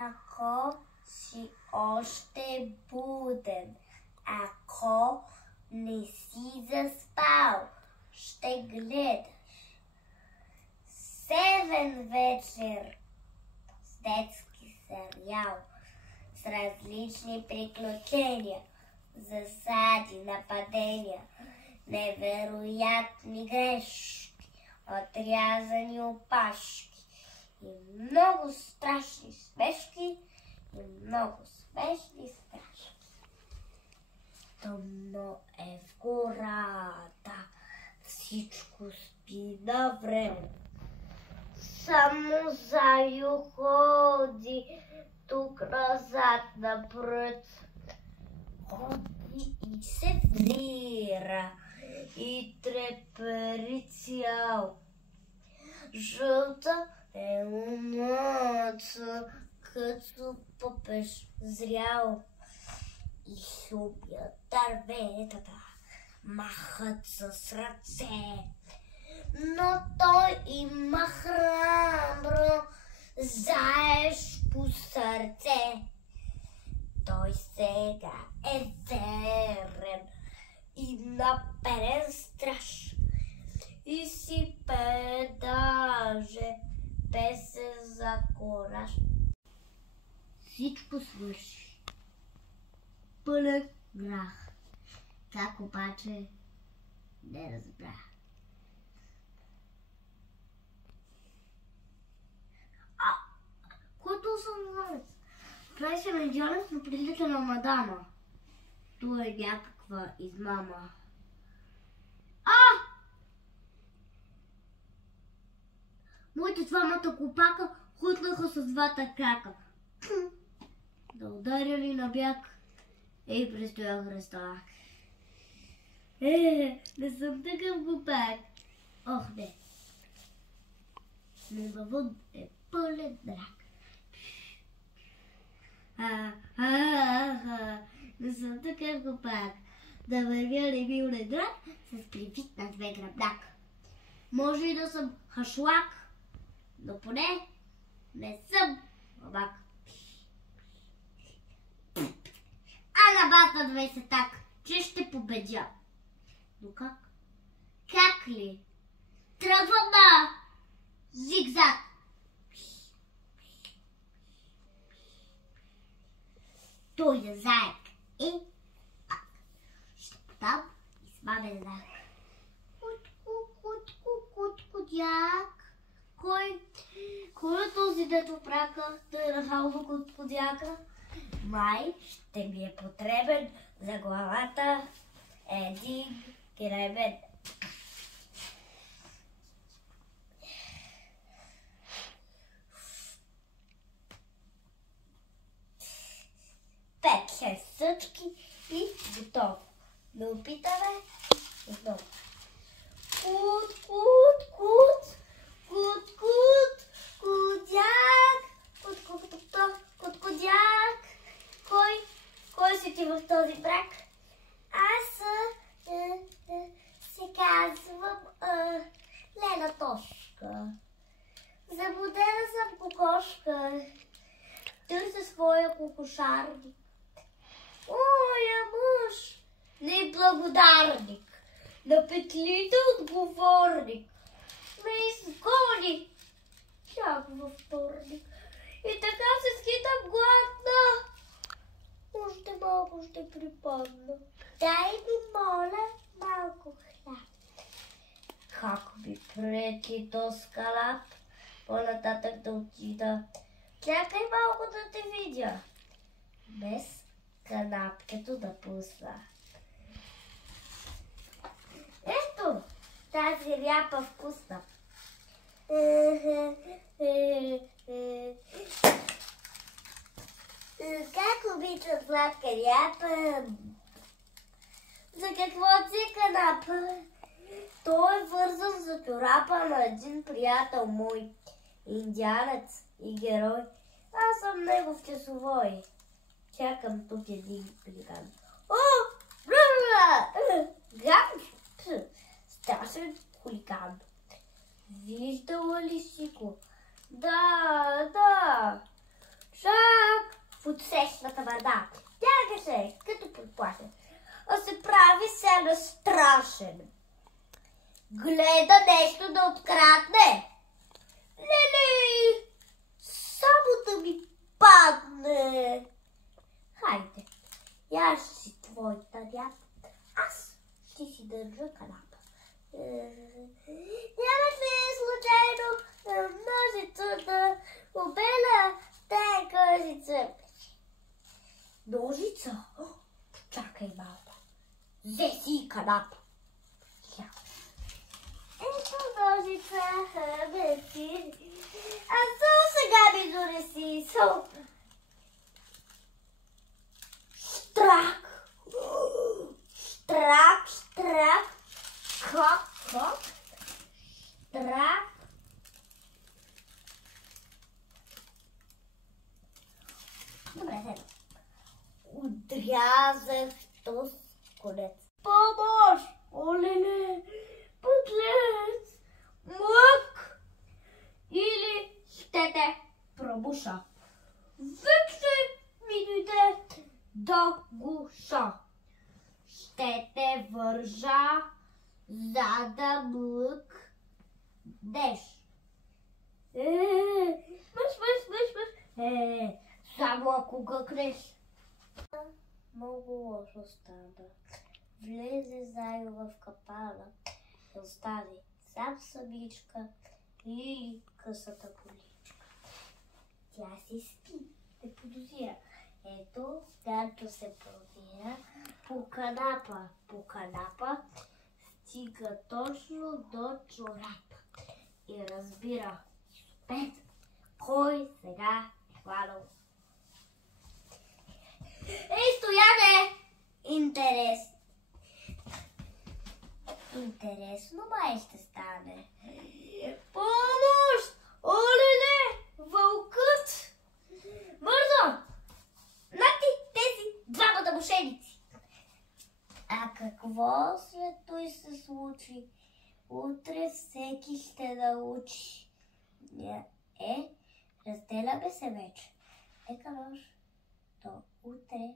Ако си още буден, ако не си заспал, ще гледаш 7 вечер с детски сериал с различни приключения, засади, нападения, невероятни грешки, отрязани опашки и много страшни смешки и много смешни страшки. Тъмно е в гората, всичко спи на време. Само Заю ходи тук назад напред. Ходи и се взира и трепери цял. Жълта е луната, като попеш зрял. И шумят дърветата, махат с ръце. Но той има храбро, заешко сърце. Той сега е верен и наперен страж. И си пее даже песен за кораж. Всичко свърши. Пълен грах. Как обаче не разбрах. Който съм зналец? Прави се медианец, но прилича на мадама. Това е някаква измама. Моите двамата копака хутнаха с двата крака. Да ударяли на бяг. Ей, престоя Христа. Не съм такъв копак. Ох, не. Но навън е пълен драк. Не съм такъв копак. Да вървя не бил не драк с привид на 2 гръбнак. Може и да съм хашлак, но поне не съм ръбак. На бата 20 так, че ще победя. Но как? Как ли? Трябва на зигзаг. Той е заек и пак ще подам и смамен знак. Куткудяк. Кой е този дето прака да е нахалва куткудяка? Май ще ми е потребен за главата един гребен. Пет съчки и готово. Да опитаме отново. Кудяк. Кудяк. Кой си ти в този брак? Аз се казвам Лена Тошка. Заблудена съм кокошка. Търся своя кокошарник. Моя мъж, неблагодарник, на петлите отговорник, ме изгони чак във вторник. И така се скитам гладна. Още малко ще припадна. Дай ми, моля, малко хляб. Как ми преки то скалап, по-нататък да отида. Чакай малко да те видя. Без канапкето да пусна. Ето, тази ряпа вкусна. Как обичам сладка ряпа? За какво ти канапа? Той е вързан за чорапа на един приятел мой. Индианец и герой. Аз съм негов часовой. Чакам тук един пеликан. Страшен хулиган. Виждала ли си го? Да. мишката върда. Тягаше, като подплашен. А се прави се на страшен. Гледа нещо да открадне. Леле, само да ми падне. Хайде, я ще си твоята дяд. Аз ще си държа канапа. Нямаш ли случайно ножица да обеля тая кожица? Ножица? Чакай малко. Взе си канапа. Ето ножица, беси. А сол сега ми донеси. Сол. Штрак. Штрак, штрак. Как? Штрак. Добре, седно. Отрязах този конец. Помощ! Оле, подлец! Мък! Или ще те пробуша. Вече ми дойде до гуша. Ще те вържа, за да мък деш. Мъж. Само ако гъкнеш. Много лошо стана. Влезе Зайо в капана и остави сам самичка и късата поличка. Тя си спи, не подозира. Ето, както се продира по канапа, стига точно до чорапа и разбира пет кой сега е хванал. Ей, Стояне! Интересно май ще стане. Помощ! Оле, вълкът! Бързо! Нати тези двамата мошеници! А какво след той се случи? Утре всеки ще научи. Разделяме се вече. Нека нож до утре.